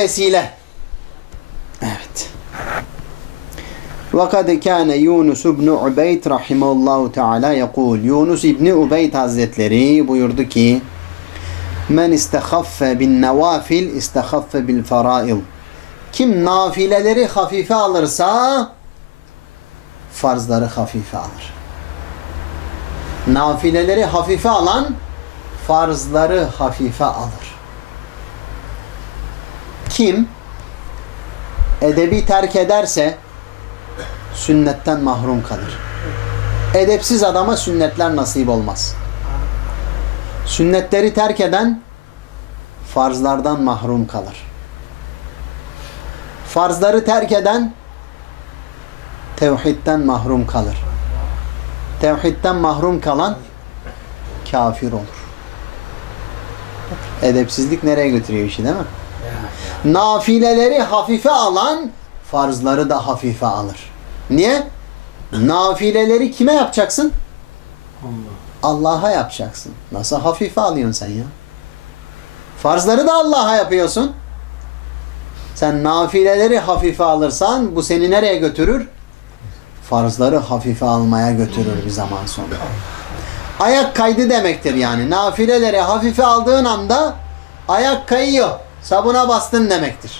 vesile. Evet. وقد كان يونس بن عبيد رحمه الله تعالى يقول Yunus İbni Ubeyd Hazretleri buyurdu ki Men istehaffe bin nevafil istehaffe bil farail Kim nafileleri hafife alırsa farzları hafife alır. Nafileleri hafife alan farzları hafife alır. Kim edebi terk ederse sünnetten mahrum kalır. Edepsiz adama sünnetler nasip olmaz. Sünnetleri terk eden farzlardan mahrum kalır. Farzları terk eden tevhidden mahrum kalır. Tevhidden mahrum kalan kafir olur. Edepsizlik nereye götürüyor işi değil mi? Nafileleri hafife alan farzları da hafife alır. Niye? Nafileleri kime yapacaksın? Allah'a yapacaksın. Nasıl hafife alıyorsun sen ya? Farzları da Allah'a yapıyorsun. Sen nafileleri hafife alırsan bu seni nereye götürür? Farzları hafife almaya götürür bir zaman sonra. Ayak kaydı demektir yani. Nafileleri hafife aldığın anda ayak kayıyor. Sabuna bastın demektir.